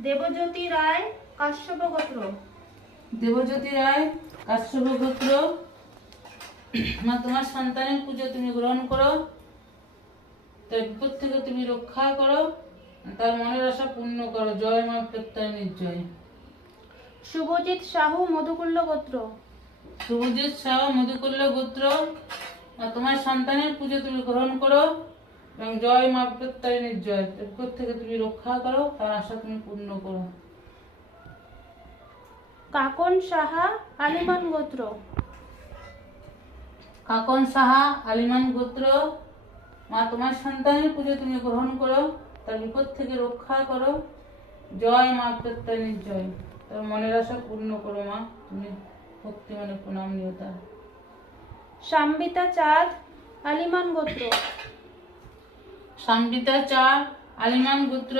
দেবজ্যোতি রায় কাশ্যপ গোত্র। দেবজ্যোতি রায় কাশ্যপ গোত্র। মা তোমার সন্তানের পুজো তুমি গ্রহণ করো, তার বিপদ থেকে তুমি রক্ষা করো, তার মনের আশা পূর্ণ করো। জয় মা প্রত্যয় নির্জয়। শুভজিৎ সাহু মধুকুল্ল গোত্র। শুভজিৎ সাহ মধুকুল্ল গোত্র। মা তোমার সন্তানের পুজো তুমি গ্রহণ করো এবং জয় মা প্রত্যয় নির্জয়, তার বিপদ থেকে তুমি রক্ষা করো, তার আশা তুমি পূর্ণ করো। কাকন সাহা আলিমান গোত্র। কাকন সাহা আলিমান গোত্র। মা তোমার সন্তানের পুজো তুমি গ্রহণ করো, তার বিপদ থেকে রক্ষা করো। জয় মা প্রত্যয় নির্জয়, তার মনের আশা পূর্ণ করো। মা তুমি ভক্তি মনে প্রণাম নিও তার। সাম্বিতা চাঁদ আলিমান গোত্র। সাম্বিতা চাঁদ আলিমান গোত্র।